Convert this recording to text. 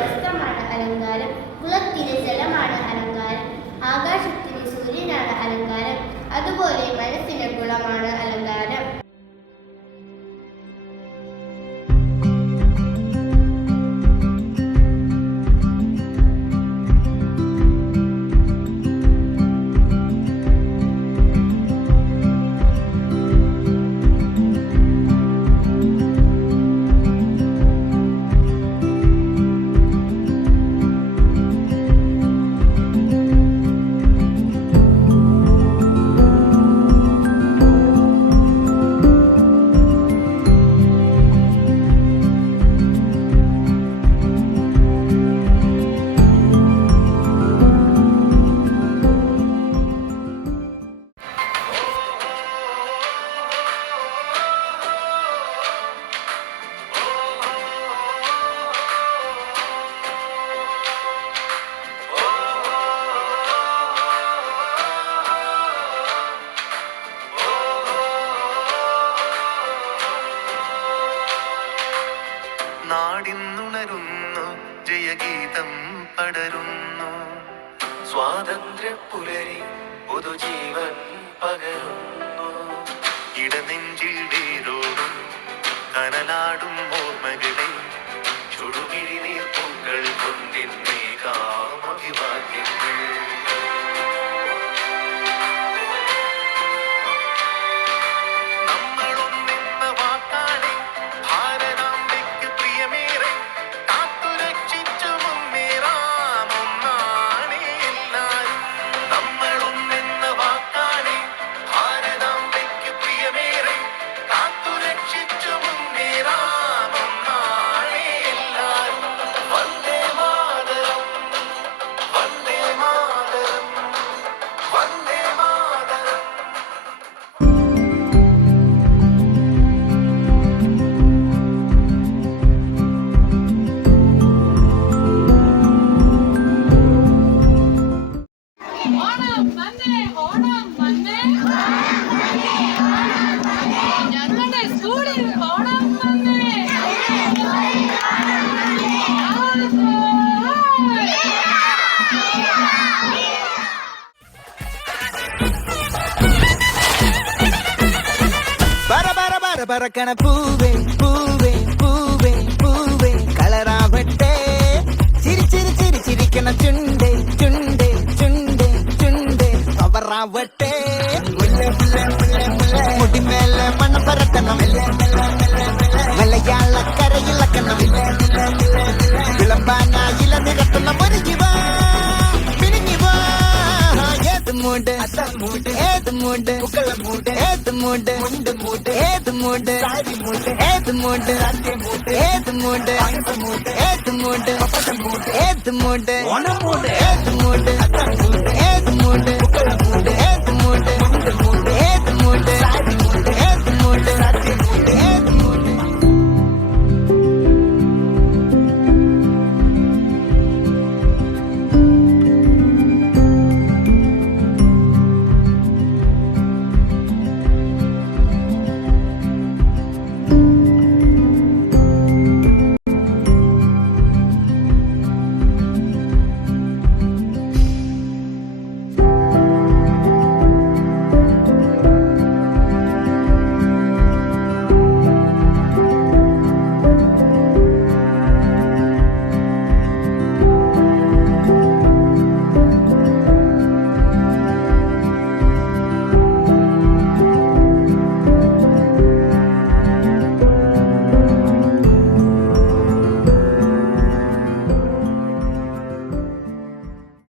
വസ്ത്രമാണ് അലങ്കാരം, കുളത്തിന് ജലമാണ് അലങ്കാരം, ആകാശത്തിന് സൂര്യനാണ് അലങ്കാരം, അതുപോലെ മനസ്സിന് കുളമാണ് അലങ്കാരം. നാടിന്നുണരുന്നു, ജയഗീതം പടരുന്നു, സ്വാതന്ത്ര്യ പുലരി പുതുജീവൻ പകരുന്നു. ഇടനെഞ്ചിൽ വേരോടും കനലാടും ഓർമ്മകളെ ചുടുകിഴി നീർപ്പൂക്കൾ കൊണ്ടിന്നേകാം അഭിവാദ്യങ്ങൾ. പറക്കണ പൂവേ പൂവേ പൂവേ പൂവേ കളറാവട്ടെ, ചിരിച്ചിരി ചിരി ചിരിക്കണ ചുണ്ടേ ചുണ്ടേ ചുണ്ടേ ചുണ്ടേ പവറാവട്ടെ. മുടിമേലെ മണ്ണ് പറക്കണം, മലയാളക്കരയിളക്കണം, വിളമ്പാനായില നിരത്തണം ഒരു ജീവ പിരിഞ്ഞുവാ. ഏത് മൂട് ഏത് മൂട് ഏത് മൂട് ഏത് മൂട് ഏത് മൂട് ഏത് മൂട് ഏത് മൂട് ഏത് മൂട് ഏത് മൂട് ഏത് മൂട്